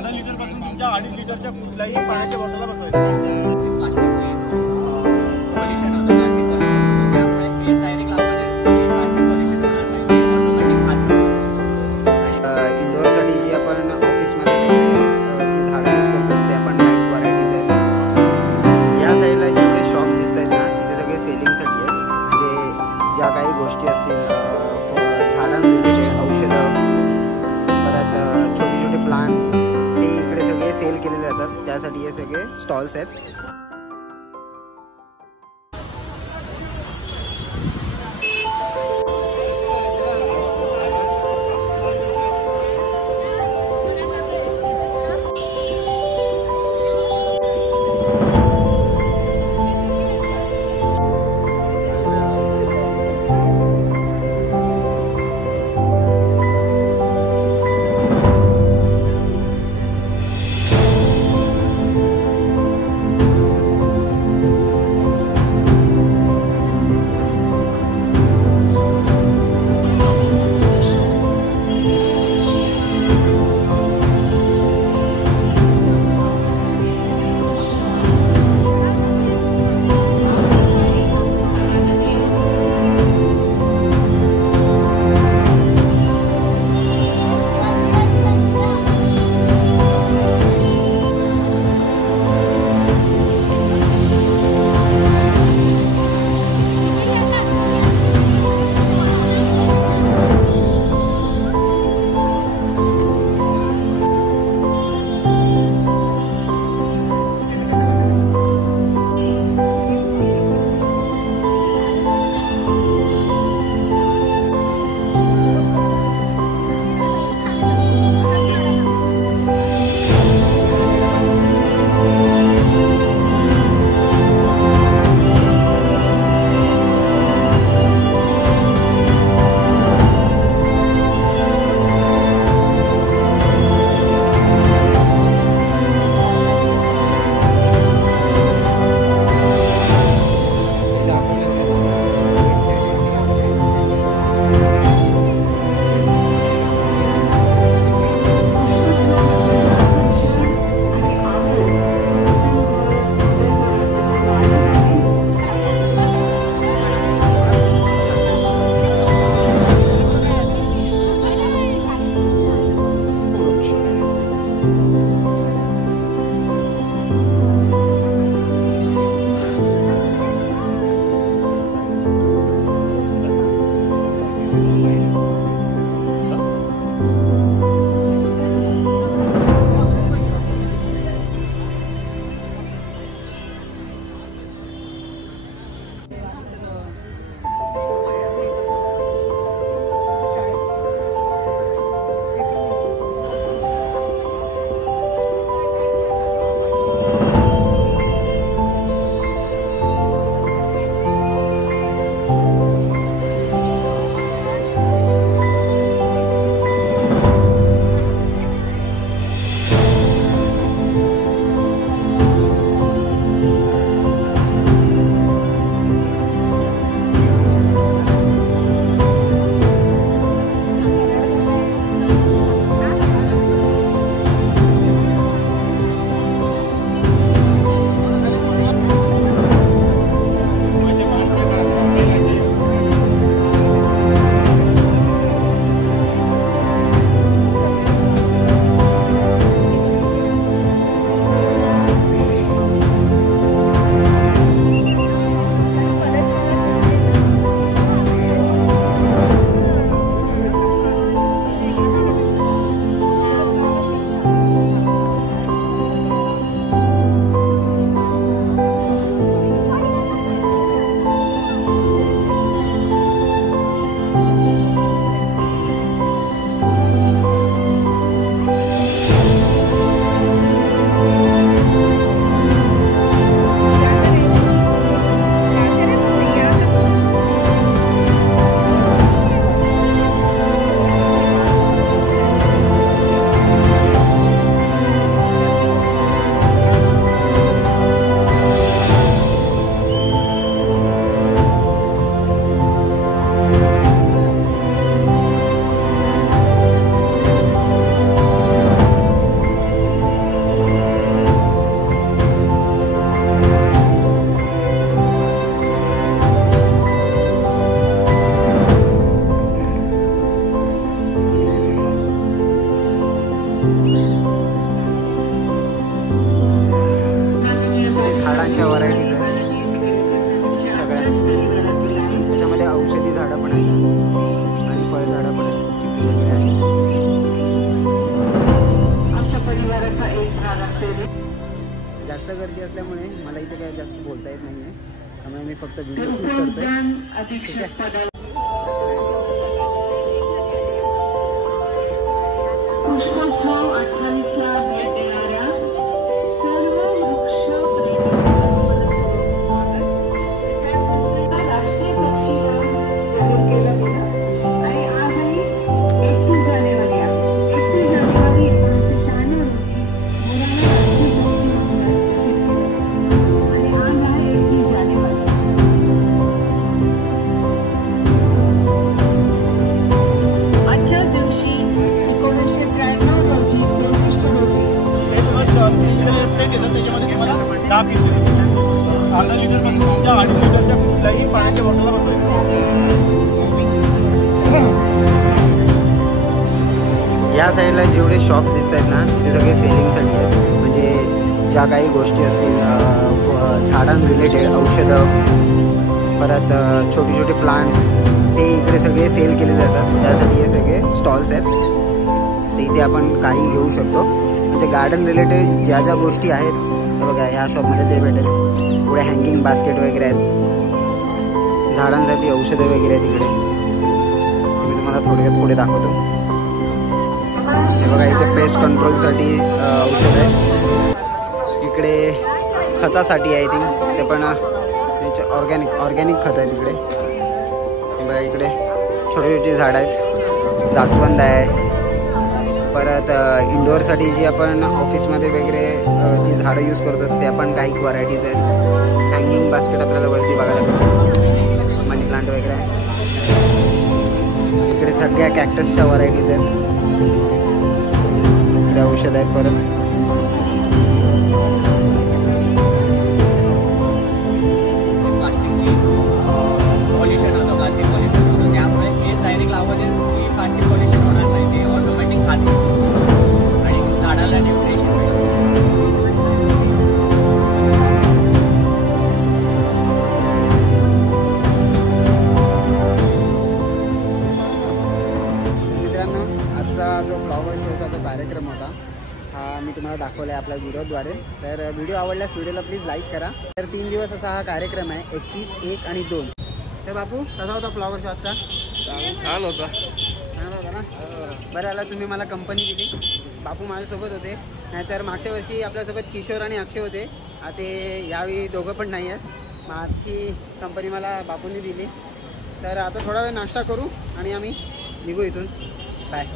अर्धा लिटर पासून तुमच्या 2.5 लिटरच्या कुठल्याही पाण्याच्या बॉटलला बसवायचं। इंडोरसाठी जी आपण ऑफिसमध्ये जी झाडं यूज करतो ते आपण काही व्हरायटीज आहेत। या साईडला जेवढे शॉप्स दिसत आहेत ना इथे सगळे सेलिंगसाठी आहे, म्हणजे ज्या काही गोष्टी असतील झाडांमध्ये औषधं परत छोटे छोटे प्लांट्स ते इकडे सगळे सेल केलेले जातात, त्यासाठी हे सगळे स्टॉल्स आहेत। जास्त गर्दी असल्यामुळे मला इथे काही जास्त बोलता येत नाही आहे, त्यामुळे मी फक्त व्हिडिओ शूट करतोय. ठीक आहे. पुष्पोत्सव 28ला भेट देणाऱ्या सर्व वृक्षप्रेमींना स्वागत. राष्ट्रीय पक्षी जाहीर केलं गेलं आणि आजही 31 जानेवारी 1996 रोजी मुलांना राष्ट्रीय पक्षी म्हणून घोषित केलं. आणि आज आहे 31 जानेवारी. आजच्या दिवशी 1993 रोजी 63 रोजी हे तुम्हाला 300 सेट येतात, त्याच्यामध्ये तुम्हाला 10 पीस येतात. अर्धा लिटर पासून तुमच्या 2.5 लिटरच्या कुठल्याही पाण्याच्या बॉटलला बसवायचं. या साईडला जेवढे शॉप्स दिसत आहेत ना, ते सगळे सेलिंगसाठी आहेत. म्हणजे ज्या काही गोष्टी असतील झाडां रिलेटेड, औषधं, परत छोटे छोटे प्लांट्स, ते इकडे सगळे सेल केले जातात. त्यासाठी हे सगळे स्टॉल्स आहेत. ते इथे आपण काही घेऊ शकतो. म्हणजे गार्डन रिलेटेड ज्या ज्या गोष्टी आहेत, बघा या शॉपमध्ये ते भेटेल. पुढे हँगिंग बास्केट वगैरे आहेत, झाडांसाठी औषधं वगैरे आहेत इकडे. मी तुम्हाला थोडक्यात पुढे दाखवतो. हे बघा इथे पेस्ट कंट्रोलसाठी औषध आहे. इकडे खतासाठी आहे थिंक, ते पण ऑर्गॅनिक खत आहे तिकडे. हे बघा इकडे छोटी छोटी झाडं आहेत, जास्वंद आहे. परत इंडोअरसाठी जी आपण ऑफिसमध्ये वगैरे जी झाडं यूज करतो, त्या पण काही व्हरायटीज आहेत. हँगिंग बास्केट आपल्याला वरती बघायला मिळतं, मनी प्लांट वगैरे आहे. इकडे सगळ्या कॅक्टसच्या व्हरायटीज आहेत. इकडे औषध आहेत. परत पॉल्युशन होतं, प्लास्टिक पॉल्युशन होतं, त्यामुळे हे डायरेक्ट लावायचे की प्लास्टिक पॉल्युशन होणार नाही, ते ऑटोमॅटिक खाते आणि झाडाला न्यूट्रिशन मित्रांनो, आजचा जो फ्लॉवर शोचा जो कार्यक्रम होता हा मी तुम्हाला दाखवला आहे आपल्या व्हिडिओद्वारे. तर व्हिडिओ आवडल्यास व्हिडिओला प्लीज लाईक करा. तर 3 दिवस असा हा कार्यक्रम आहे, 31, 1 आणि 2. तर बापू, कसा होता फ्लॉवर शो आजचा? छान होता. छान होता ना? बरं आला तुम्ही मला कंपनी दिली. बापू माझ्यासोबत होते, नाहीतर मागच्या वर्षी आपल्यासोबत किशोर आणि अक्षय होते. ते यावेळी दोघं पण नाही आहेत. मागची कंपनी मला बापूंनी दिली. तर आता थोडा वेळ नाश्ता करू आणि आम्ही निघू इथून. बाय.